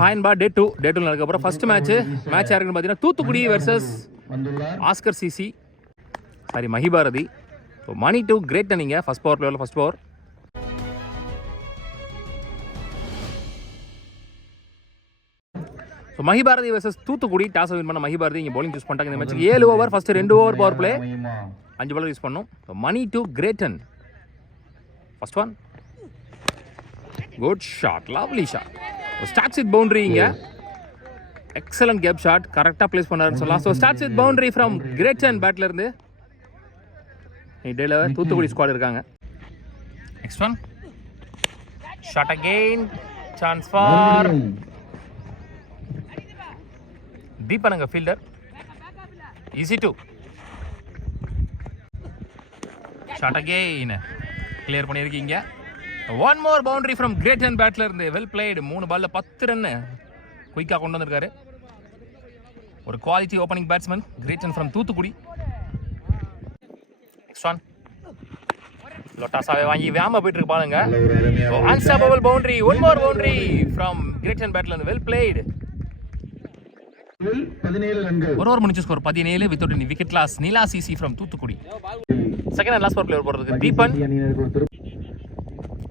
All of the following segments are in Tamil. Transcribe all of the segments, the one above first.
ஹாயன்பா டே 2 நடக்கப்புறம் ஃபர்ஸ்ட் மேட்ச் யாருக்குன்னு பார்த்தீங்கன்னா Thoothukudi versus Oscar CC sorry Mahibharathi. So Mani 2 கிரேட் நீங்கள் ஃபர்ஸ்ட் பவர் பிளேயரில் first power. So Mahibharathi versus Thoothukudi toss win பண்ண மஹிபாரதி இங்கே பவுலிங் யூஸ் பண்ணிட்டாங்க. இந்த match 7 over first 2 over power play 5 ball use பண்ணோம். ஸோ மணி 2 கிரேட்டன் first one good shot lovely shot starts with boundary. இங்கே எக்ஸலன்ட் கேப் ஷாட் கரெக்டாக பிளேஸ் பண்ணாருன்னு சொல்லலாம். So starts with boundary from கிரேட்டன் பேட்ல இருந்து டேல தூத்துக்குடி ஸ்குவாட் இருக்காங்க. Next one shot again chance for Deepan fielder easy two shot again clear பண்ணியிருக்கீங்க. ஒன் மோர் பவுண்டரி ஃப்ரம் கிரேட்டன் பேட்ல இருந்து வெல் பிளேடு. 3 பால்ல 10 ரன் குயிக்காக கொண்டு வந்திருக்காரு. ஒரு குவாலிட்டி ஓப்பனிங் பேட்ஸ்மேன் கிரேட்டன் ஃப்ரம் தூத்துக்குடி. நெக்ஸ்ட் ஒன் லொட்டாசாவே வாங்கி வேம போயிட்டு இருக்கு பாருங்க. Unstoppable boundary one more boundary from கிரேட்டன் பேட்ல இருந்து வெல் பிளேடு. 17 ரன்கள். ஒரு ஓவர் முடிஞ்ச score 17 without any wicket loss. Neela CC from Thoothukudi. Second and last power player போறதுக்கு Deepan.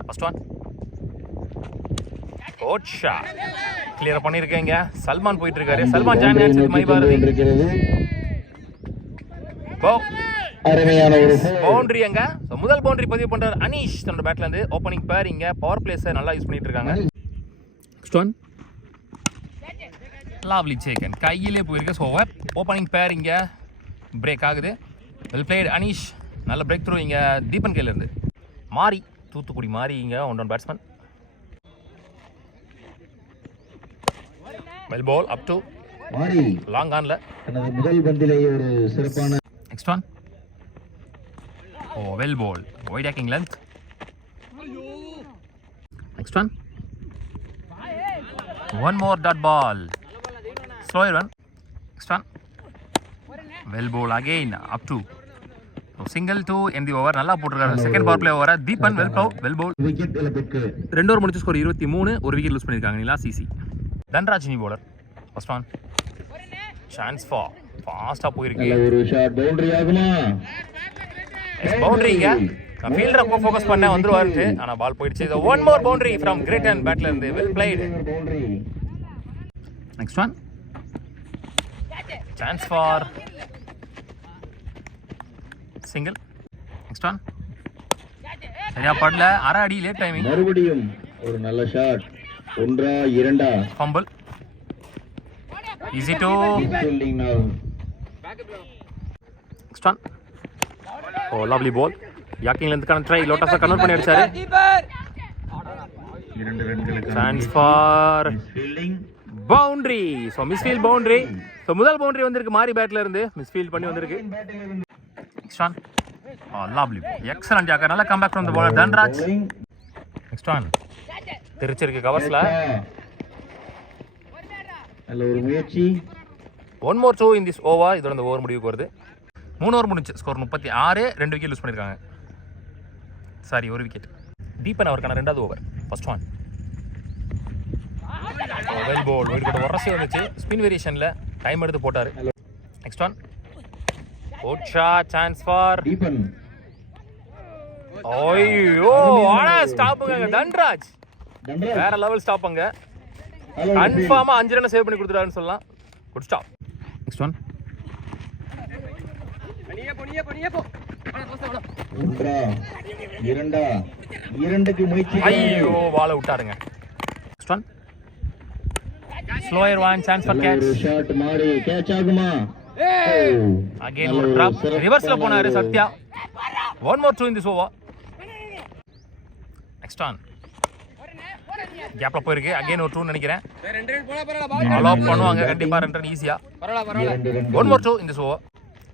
First one good shot clear பண்ணிருக்கீங்க. சல்மான் போயிட்டு இருக்காரு. Salman join hands with Mahibharathi. அருமையான ஒரு பவுண்டரி அங்க. முதல் பவுண்டரி பதிவு பண்றார் அனீஷ் தன்னோட பேட்ல இருந்து. ஓப்பனிங் பேர் இங்க பவர் பிளேஸ் நல்லா யூஸ் பண்ணிட்டு இருக்காங்க. நெக்ஸ்ட் ஒன் லவ்லி சேக்கன் கையிலே போயிருக்கு. ஸோ ஓப்பனிங் பேர் இங்க பிரேக் ஆகுது. Well played Aneesh. நல்ல பிரேக் த்ரூ இங்க தீபன் கையில இருந்து. மாறி தூத்துக்குடி மாறி இங்க one down batsman. Well ball up to Mari long ஆன்ல தனது முதல் பந்திலேயே ஒரு சிறப்பான. Next one oh well ball wide ஆக்கிங் length. Next one one more dot ball slower one. Next one well ball again up to single 2 எம் தி ஓவர் நல்லா போட்டிருக்காரு. செகண்ட் பவர் பிளே ஓவர தீபன் வெல் பவுல் விக்கெட் இழப்பிற்கு 2 ஓவர் முடிச்சு ஸ்கோர் 23 ஒரு விக்கெட் லூஸ் பண்ணிருக்காங்க Neela CC. Dhanraj new bowler first one chance for ஃபாஸ்டா போயிருக்கு. ஒரு ஷாட் பவுண்டரி ஆகுமா? பவுண்டரிங்க ஃபீல்டரை ஃபோக்கஸ் பண்ண வந்துருவாரு. ஆனா பால் போயிடுச்சு. ஒன் மோர் பவுண்டரி ஃப்ரம் கிரேட்டன் பேட்ல இருந்து well played. Next one chance for single. Next one சரியா படல அரை அடி லேட் டைமிங். மறுபடியும் ஒரு நல்ல ஷாட். ஒன்றா இரண்டா fumble easy two. Next one oh lovely ball யாக்கிங்ல இருந்து ட்ரை லோட்டஸா கன்வர்ட் பண்ணி அடிச்சாரு. 2 ரன்களுக்கு chance for boundary. So misfield boundary. So முதல் பவுண்டரி வந்திருக்கு மாறி பேட்ல இருந்து மிஸ்ஃபீல்ட் பண்ணி வந்திருக்கு. Next one lovely excellent yorker நல்ல comeback from the bowler Dhanraj. Next one திருச்சிருக்கு கவர்ஸ்ல நல்ல ஒரு முயற்சி. One more 2 in this over. இதோட இந்த ஓவர் முடிவுக்கு வருது. 3 ஓவர் முடிஞ்சு ஸ்கோர் 36 2 விக்கெட் லூஸ் பண்ணிருக்காங்க. சாரி ஒரு விக்கெட். தீபன் அவருக்கான 2வது over first one well ball weight கூட வரசி வந்துச்சு. ஸ்பின் வேரியேஷன்ல டைம் எடுத்து போட்டாரு. Next one good shot chance for Deepan. ஐயோ ஆனா ஸ்டாப்புங்க தன்ராஜ் வேற லெவல் ஸ்டாப்புங்க. கன்ஃபார்மா 5 ரன் சேவ் பண்ணி கொடுத்துட்டாருன்னு சொல்லலாம். Good stop. நெக்ஸ்ட் ஒன் ஒன்றா இரண்டா இரண்டுக்கு முயற்சி. ஐயோ பால விட்டாருங்க. Next one slower one chance for catch. Shot Mari catch ஆகுமா? அகைன் ஒரு டிராப் ரிவர்ஸ்ல போனாரு Sathya. One more 2 in this over. Next one கேப்ல போயிருக்கு. அகைன் ஒரு 2 நினைக்கிறேன். அலோ பண்ணுவாங்க கண்டிப்பா 2 ரன் ஈஸியா. One more 2 in this over.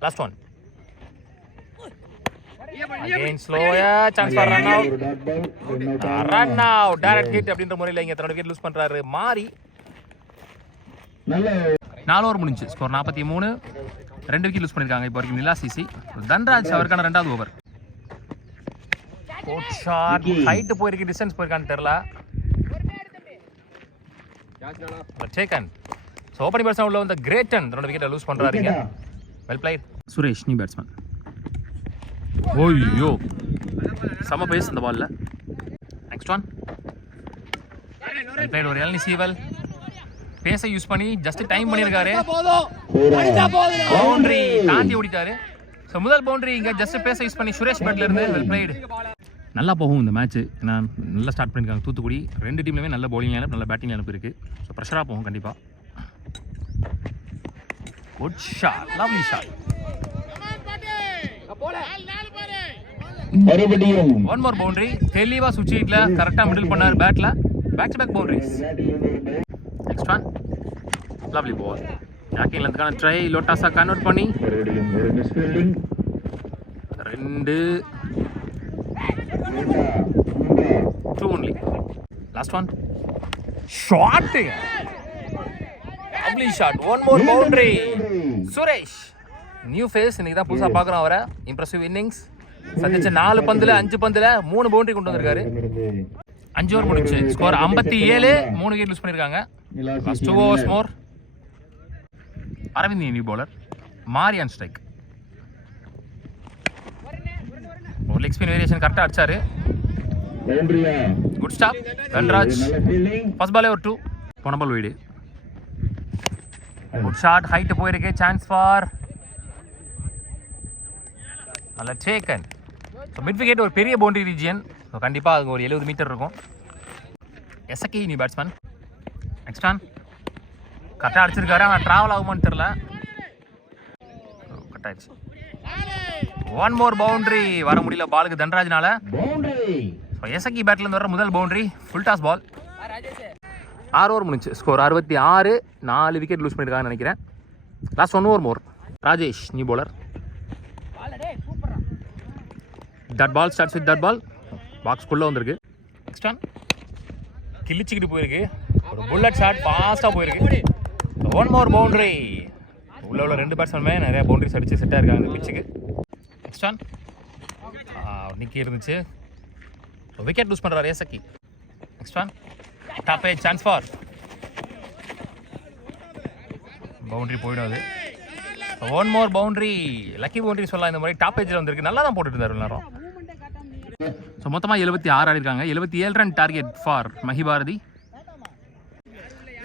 Last one again slower chance for run out. Run out direct hit அப்படின்ற முறையில் இங்க தன்னோட விக்கெட் லூஸ் பண்றாரு மாறி. 4 ஓவர் முடிஞ்சு ஸ்கோர் 43 2 விக்கெட் லூஸ் பண்ணிருக்காங்க இப்போ வரைக்கும் நிலா சிசி. தன்ராஜ் அவருக்கான 2வது ஓவர். குட் ஷாட் ஹைட் போயிருக்கு டிஸ்டன்ஸ் போயிருக்கான்னு தெரியல. டேக்கன். ஸோ ஓப்பனிங் பேட்ஸ்மேன் உள்ள வந்து கிரேட்டன் தன்னோட விக்கெட்டை லூஸ் பண்ணுறாருங்க. Well played. Suresh new batsman. ஓய்யோ செம பேஸ் இந்த பால்ல. Next one well played. ஒரு எல்னி சீவல் பேஸை யூஸ் பண்ணி ஜஸ்ட் டைம் பண்ணியிருக்காரு. பவுண்டரி தாண்டி ஓடிட்டாரு. ஸோ முதல் பவுண்டரி இங்கே ஜஸ்ட் பேஸை யூஸ் பண்ணி சுரேஷ் பேட்ல இருந்து. Well blade. நல்லா போகும் இந்த மேட்ச். ஏன்னா நல்லா ஸ்டார்ட் பண்ணியிருக்காங்க தூத்துக்குடி. ரெண்டு டீம்லையுமே நல்ல பவுலிங் லைனப் நல்ல பேட்டிங் லைனப் இருக்குது. ஸோ ப்ரெஷராக போகும் கண்டிப்பாக. Good shot, lovely shot. One more boundary. தெளிவாக சுவிட்ச் ஹிட்ல கரெக்டாக மிடில் பண்ணார் பேட்டில். Back to back boundaries. Next one lovely ball. யாக்கிங்ல இருந்துக்கான ட்ரை லோட்டாஸாக கன்வெர்ட் பண்ணி 2 only. Last one. Shot. Lovely shot. One more boundary. Suresh. New face. இன்னைக்கு தான் புதுசாக பார்க்குறோம் அவரை. Impressive innings. சந்திச்ச 4 பந்தில் 5 பந்தில் 3 பவுண்டரி கொண்டு வந்திருக்காரு. 5 ஓவர் முடிச்சு. ஸ்கோர் 57. 3 விக்கெட் லூஸ் பண்ணியிருக்காங்க. 2 overs more. Aravind new bowler. மாரியான் ஸ்ட்ரைக். ஒரு லெக் ஸ்பின் வேரியேஷன் கரெக்டாக அடிச்சாரு. Good stop. தன்ராஜ் ஃபர்ஸ்ட் பாலே ஒரு 2. போன பால் வீடு. Good shot. ஹைட்டு போயிருக்கு. சான்ஸ் ஃபார் நல்ல டேக்கன். ஸோ மிட் விக்கெட் ஒரு பெரிய பவுண்டரி ரீஜியன். ஸோ கண்டிப்பாக அது ஒரு 70 மீட்டர் இருக்கும். எஸ்எக்கி நியூ பேட்ஸ்மேன். நெக்ஸ்ட் ஆன் கரெக்டாக அடிச்சிருக்காரு. ஆனால் ட்ராவல் ஆகுமான்னு தெரில. கட் ஆயிடுச்சு. One more boundary. வர முடியல பாலுக்கு தன்ராஜ்னால. எஸ்எக்கி பேட்லேருந்து வர முதல் பவுண்டரி. Full toss ball. 6 ஓவர் முடிச்சு. ஸ்கோர் 66. 4 விக்கெட் லூஸ் பண்ணியிருக்காங்கன்னு நினைக்கிறேன். Last 1 over more. Rajesh new bowler. That ball starts with that ball. பாக்ஸ்குள்ளே வந்திருக்கு. நெக்ஸ்ட் ஒன் கிழிச்சிக்கிட்டு போயிருக்கு. ஒரு புல்லட் ஷாட் ஃபாஸ்ட்டாக போயிருக்கு. 1 மோர் பவுண்டரி. உள்ள 2 பேட்ஸ்மேனுமே நிறைய பவுண்டரிஸ் அடித்து செட்டாக இருக்காங்க இந்த பிச்சுக்கு. நெக்ஸ்ட் ஒன் நிக்கி இருந்துச்சு. விக்கெட் லூஸ் பண்ணுறாரு எஸ்எக்கி. Next one top edge chance for boundary போயிடும் அது. 1 மோர் பவுண்டரி. லக்கி பவுண்டரி சொல்லலாம். இந்த மாதிரி டாப் ஏஜில் வந்திருக்கு. நல்லா தான் போட்டுட்டு இருந்தார் நேரம். ஸோ மொத்தமாக 76 ஆடிருக்காங்க. 77 run target for Mahibharathi.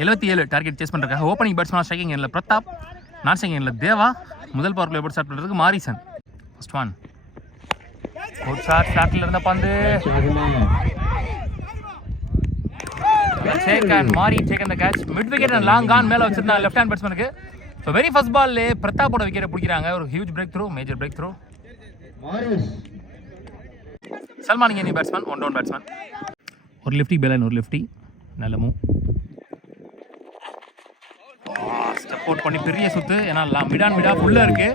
77 target chase பண்ணுறாங்க. ஓப்பனிங் பேட்ஸ்மேன் ஸ்ட்ரைக்கிங் எண்ணில் பிரதாப். நான் ஸ்ட்ரைக்கிங் எண்ணில் தேவா. முதல் பவர் பிளே போட்டு ஸ்டார்ட் பண்ணுறதுக்கு Morrison. First one good shot. ஷாட்டில் இருந்த பந்து taken. Mari taken the catch. Mid wicket and long on மேலே வச்சிருந்தாங்க லெஃப்ட் ஹேண்ட் பேட்ஸ்மேனுக்கு. ஸோ வெரி ஃபர்ஸ்ட் பால்லே பிரதாப்போட விக்கெட்டை பிடிக்கிறாங்க. ஒரு huge break through, major break through. Salman இங்கே பேட்ஸ்மேன். 1 down batsman. ஒரு லிஃப்டி பேலன் ஒரு லிஃப்டி. நல்ல மூவ். ஸ்டெப் அவுட் பண்ணி பெரிய சுத்து. ஏன்னா மிடா ஃபுல்லாக இருக்கு.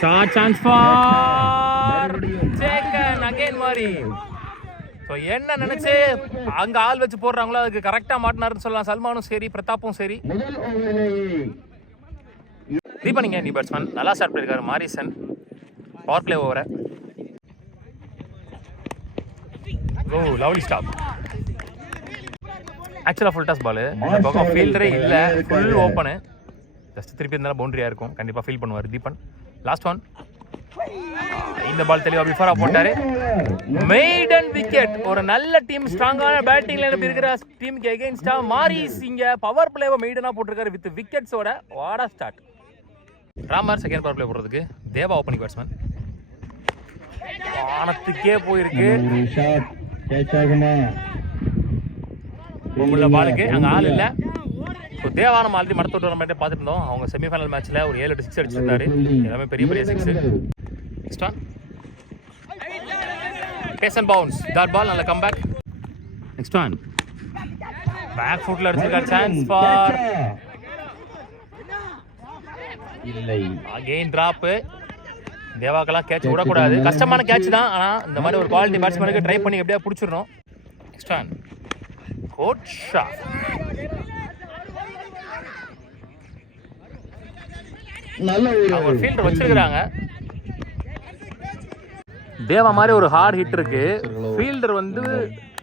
Shot chance for taken again மாரி. ஸோ என்ன நினைச்சு அங்கே ஆள் வச்சு போடுறாங்களோ அதுக்கு கரெக்டாக மாட்டினாருன்னு சொல்லலாம். சல்மானும் சரி பிரதாப்பும் சரி. தீபனிங்க நீ பேட்ஸ்மேன் நல்லா ஸ்டார்ட் பண்ணியிருக்காரு. மாரிசன் பவர் பிளே ஓவரை. Oh lovely stop. ஆக்சுவலாக ஃபுல் டாஸ் பால். இந்த பக்கம் ஃபீல்டரே இல்லை. Full open. ஜஸ்ட் திருப்பி இருந்தாலும் பவுண்டரியாக இருக்கும். கண்டிப்பாக ஃபீல் பண்ணுவார் தீபன். லாஸ்ட் ஒன் இந்த பால் தெளிவாக பிஃபோராக போட்டார். Maiden wicket. ஒரு நல்ல டீம் ஸ்ட்ராங்கான பேட்டிங் லைனப் இருக்கிற டீமுக்கு எகெயின்ஸ்டாக மாரிஸ் இங்கே பவர் பிளேவை மெய்டனாக போட்டிருக்காரு வித் விக்கெட்ஸோட. வாடா start. Ramar second power play போடுறதுக்கு. தேவா ஓப்பனிங் பேட்ஸ்மேன். வானத்துக்கே போயிருக்கு. உள்ள பாலுக்கு அங்கே ஆள் இல்லை. ஸோ தேவா நம்ம ஆல்ரெடி மடத்தோட்டு வர மாதிரி பார்த்துட்டு இருந்தோம். அவங்க செமிஃபைனல் மேட்ச்சில் ஒரு 7-8 6 அடிச்சிருந்தாரு. எல்லாமே பெரிய பெரிய 6. Next one pace and bounce. Dot ball. நல்ல கம்பேக். நெக்ஸ்ட் ஒன் பேக் ஃபுட்டில் அடிச்சிருக்காரு. சான்ஸ் ஃபார் இல்லை. Again drop. தேவாக்கெல்லாம் கேட்ச் விடக்கூடாது. கஷ்டமான கேட்ச் தான். ஆனால் இந்த மாதிரி ஒரு குவாலிட்டி பேட்ஸ்மேனுக்கு ட்ரை பண்ணி எப்படியா பிடிச்சிடணும். Next one good shot. ஒரு ஃபீல்டர் வச்சிருக்கிறாங்க. தேவா மாதிரி ஒரு ஹார்ட் ஹிட் இருக்கு. ஃபீல்டர் வந்து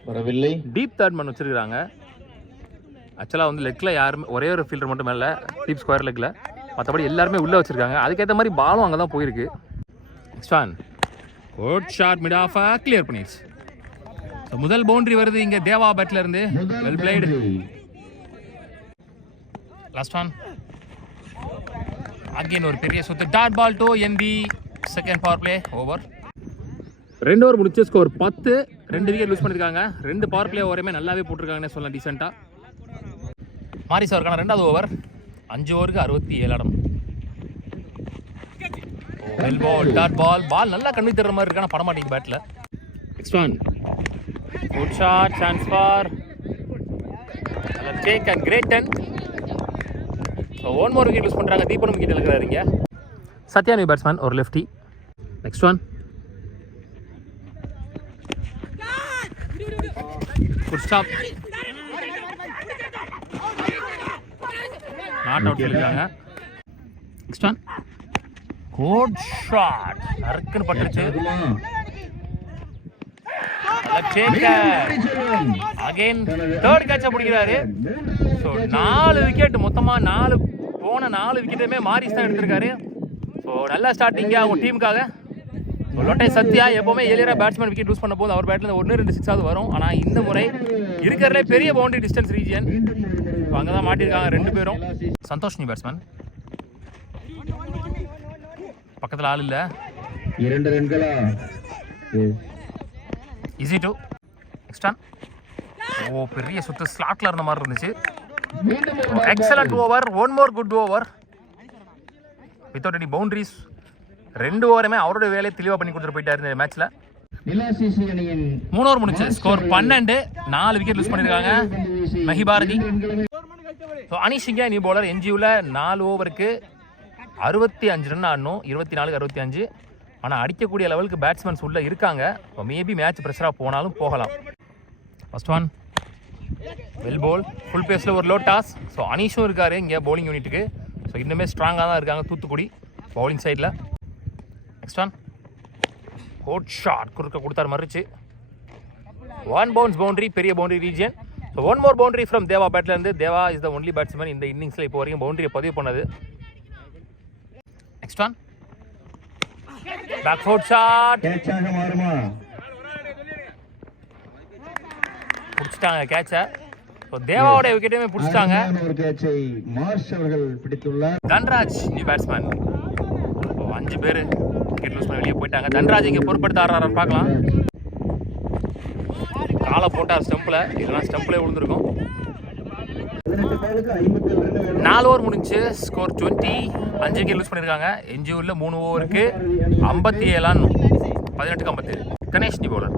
வரவில்லை. டீப் தேர்ட் மேன் வச்சிருக்காங்க. ஆக்சுவலாக வந்து லெக்கில் யாருமே ஒரே ஒரு ஃபீல்டர் மட்டும் மேலே டீப் ஸ்கொயர் லெக்கில், மற்றபடி எல்லாருமே உள்ளே வச்சுருக்காங்க. அதுக்கேற்ற மாதிரி பாலும் அங்கே தான் போயிருக்கு. Next one good shot mid off clear பண்ணிடுச்சு. ஸோ முதல் பவுண்டரி வருது இங்கே தேவா பேட்டில் இருந்து. Well played. Last one again ஒரு பெரிய சுத்து. டாட் பால் டு என்டி. Second power play over. 2 over முடிச்சு ஸ்கோர் 10. 2 விக்கெட் லூஸ் பண்ணியிருக்காங்க. 2 பவர் பிளே ஓவருமே நல்லாவே போட்டிருக்காங்கன்னு சொல்லலாம் டீசெண்டாக. மாரிஸ் அவருக்கான 2வது ஓவர். 5 ஓவருக்கு 67 run. Well ball dot ball நல்லா கண்ணு தர்ற மாதிரி இருக்கான பட மாட்டேங்குது பேட்டில். Next one good shot chance for take a great one. So 1 more wicket use பண்ணுறாங்க. தீபனும் விக்கெட் இருக்கிறாருங்க. சத்யா நியூ பேட்ஸ்மேன் ஒரு lefty. Next one good stop. Not out இருக்காங்க. Next one good shot. நறுக்குன்னு பட்டுருச்சு. அகைன் தேர்ட் கேட்சை பிடிக்கிறாரு. ஸோ 4 விக்கெட் மொத்தமாக 4 விக்கெட்டுமே மாரிஸ் தான் எடுத்திருக்காரு. ஸோ நல்லா ஸ்டார்டிங்காக அவங்க டீமுக்காக. லொட்டை சத்யா எப்போவுமே எளியராக பேட்ஸ்மேன் விக்கெட் லூஸ் பண்ண போது அவர் பேட்டில் 1-2 6 வரும். ஆனால் இந்த முறை இருக்கிறதுலே பெரிய பவுண்டரி டிஸ்டன்ஸ் ரீஜியன். அங்கே தான் மாட்டியிருக்காங்க 2 பேரும். Santhosh new batsman. பக்கத்தில் ஆள் இல்லை. 2 ரன்களா? Easy two. Next one oh பெரிய சுத்து ஸ்லாட்ல இருந்த மாதிரி இருந்துச்சு. Excellent over. 1 more good over without any boundaries. 2 ஓவருமே அவரோட வேலையை தெளிவாக பண்ணி கொடுத்துட்டு போயிட்டாரு இந்த மேட்ச்ல. 3 ஓவர் முடிச்சு ஸ்கோர் 12. 4 விக்கெட் லூஸ் பண்ணியிருக்காங்க மஹிபாரதி. ஸோ அனீஷ் இங்கே நியூ பவுலர். என்ஜியூவில் 4 ஓவருக்கு 65 ரன் ஆடணும். 24க்கு 65. ஆனால் அடிக்கக்கூடிய லெவலுக்கு பேட்ஸ்மேன்ஸ் உள்ளே இருக்காங்க. இப்போ மேபி மேட்ச் ப்ரெஷராக போனாலும் போகலாம். ஃபர்ஸ்ட் ஒன் வெல் போல் ஃபுல் பேஸில் ஒரு லோ டாஸ். ஸோ அனீஷும் இருக்கார் இங்கே பவுலிங் யூனிட்டுக்கு. ஸோ இன்னுமே ஸ்ட்ராங்காக தான் இருக்காங்க தூத்துக்குடி பவுலிங் சைடில். Next one good shot. குறுக்க கொடுத்தாரு மறிச்சு. 1 பவுன்ஸ் பவுண்டரி. பெரிய boundary region. So 1 more boundary from Deva பேட்லேருந்து. Deva is the only batsman இந்த இன்னிங்ஸில் இப்போ வரைக்கும் பவுண்டரியை பதிவு பண்ணது. Next one back foot shot. கேட்சாக மாறுமா? பிடிச்சிட்டாங்க கேட்சை. ஸோ தேவாவோட விக்கெட்டுமே பிடிச்சிட்டாங்க. ஒரு கேட்சை மார்ஷ் அவர்கள் பிடித்துள்ளார். Dhanraj new batsman. 5 பேர் விக்கெட் லூஸ் பண்ணி வெளியே போயிட்டாங்க. தன்ராஜ் இங்கே பொறுப்படுத்த ஆடுறாரு பார்க்கலாம். காலை போட்டார் ஸ்டம்பில். இதெல்லாம் ஸ்டம்பில் விழுந்திருக்கும். 4 ஓவர் முடிஞ்சு ஸ்கோர் 20. 5 விக்கெட் லூஸ் பண்ணியிருக்காங்க. என்ஜியூவில் 3 ஓவருக்கு 57 ரன். 18க்கு 57. Ganesh new bowler.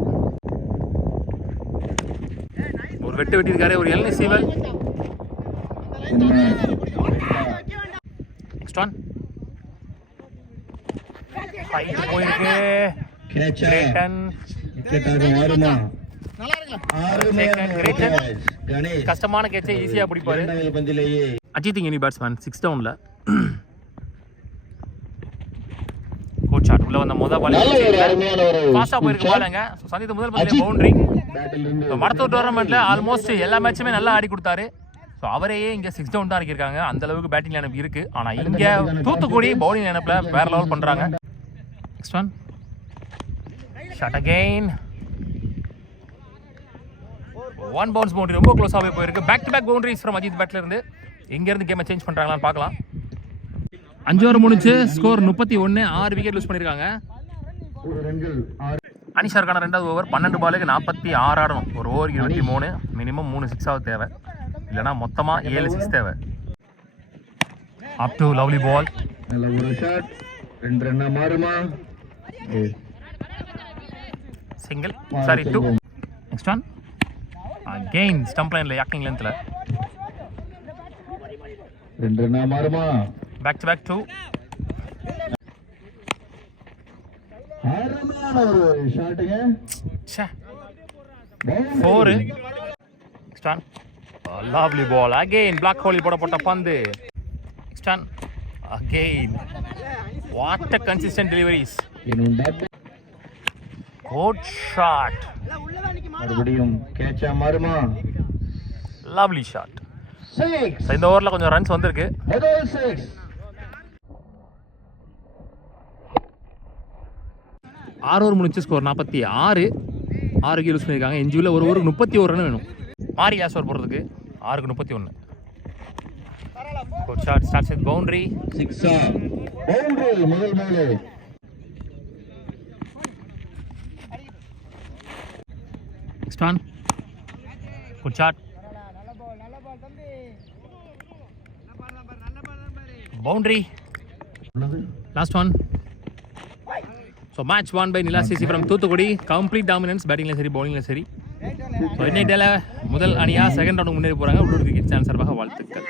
ஒரு வெட்டு வெட்டியிருக்காரு. ஒரு எல்னி சீவல். நெக்ஸ்ட் ஒன் ஹைட் போயிருக்கு. கிரேட்டன். கஷ்டமான கேட்சை ஈஸியா பிடிப்பாரு. அஜித் இங்கே பேட்ஸ்மேன் 6 டவுன்ல. கோட் ஷாட் உள்ள வந்த முதல் பால் ஃபாஸ்டா போயிருக்கு பாலுங்க. சந்தித்த முதல் பால் பவுண்டரி. மடத்தூர் டோர்னமெண்ட்ல ஆல்மோஸ்ட் எல்லா மேட்சுமே நல்லா ஆடி கொடுத்தாரு. ஸோ அவரையே இங்கே 6 டவுன் தான் இருக்காங்க. அந்த அளவுக்கு பேட்டிங் லைனப் இருக்கு. ஆனால் இங்கே தூத்துக்குடி பவுலிங் லைனப்ல வேற லெவல் பண்றாங்க. Next one shot again. 1 bounce boundary ரொம்ப க்ளோஸாகவே போயிருக்கு. Back to back boundaries from Ajith பேட்ல இருந்து. இங்கேருந்து கேமை சேஞ்ச் பண்ணுறாங்களான்னு பார்க்கலாம். 5 ஓவர் முடிச்சு ஸ்கோர் 31. 6 விக்கெட் லூஸ் பண்ணியிருக்காங்க. அனிஷாருக்கான 2வது ஓவர். 12 பாலுக்கு 46 ஆடணும். ஒரு ஓவருக்கு 23. மினிமம் 3 6 தேவை. இல்லைனா மொத்தமாக 7 6 தேவை. Up to lovely ball. Single sorry 2. Next one again stump லைன்ல யாக்கிங் லென்த்ல 2 ரன்னா மாறுமா? Back to back 2. அருமையான ஒரு ஷாட்டுங்க. 4. Next one lovely ball again block ஹோலில் போடப்பட்ட பந்து. Next one again what a consistent deliveries. Good shot, மறுபடியும் கேட்சா மாறுமா? Lovely shot. 6 இந்த ஓவரில் கொஞ்சம் ரன்ஸ் வந்திருக்கு. முதல் 6. 6 ஓவர் முடிச்சு ஸ்கோர் 46. 6க்கு யூஸ் பண்ணியிருக்காங்க. எஞ்சியில் ஒரு ஓவருக்கு 31 ரன் வேணும். மாறி ஆஸ் ஓவர் போடுறதுக்கு 6க்கு 31. Good shot, starts with boundary. 6 boundary முதல் மேலே. Next one. Good shot, boundary. Last one. So match won by Nila CC from Thoothukudi. Complete dominance, பேட்டிங்லையும் சரி பவுலிங்லையும் சரி. ஸோ இன்னைக்கு முதல் அணியாக செகண்ட் ரவுண்டுக்கு முன்னேறி போகிறாங்க. உள்ளூர் கிரிக்கெட் சேனல் சார்பாக வாழ்த்துக்கள்.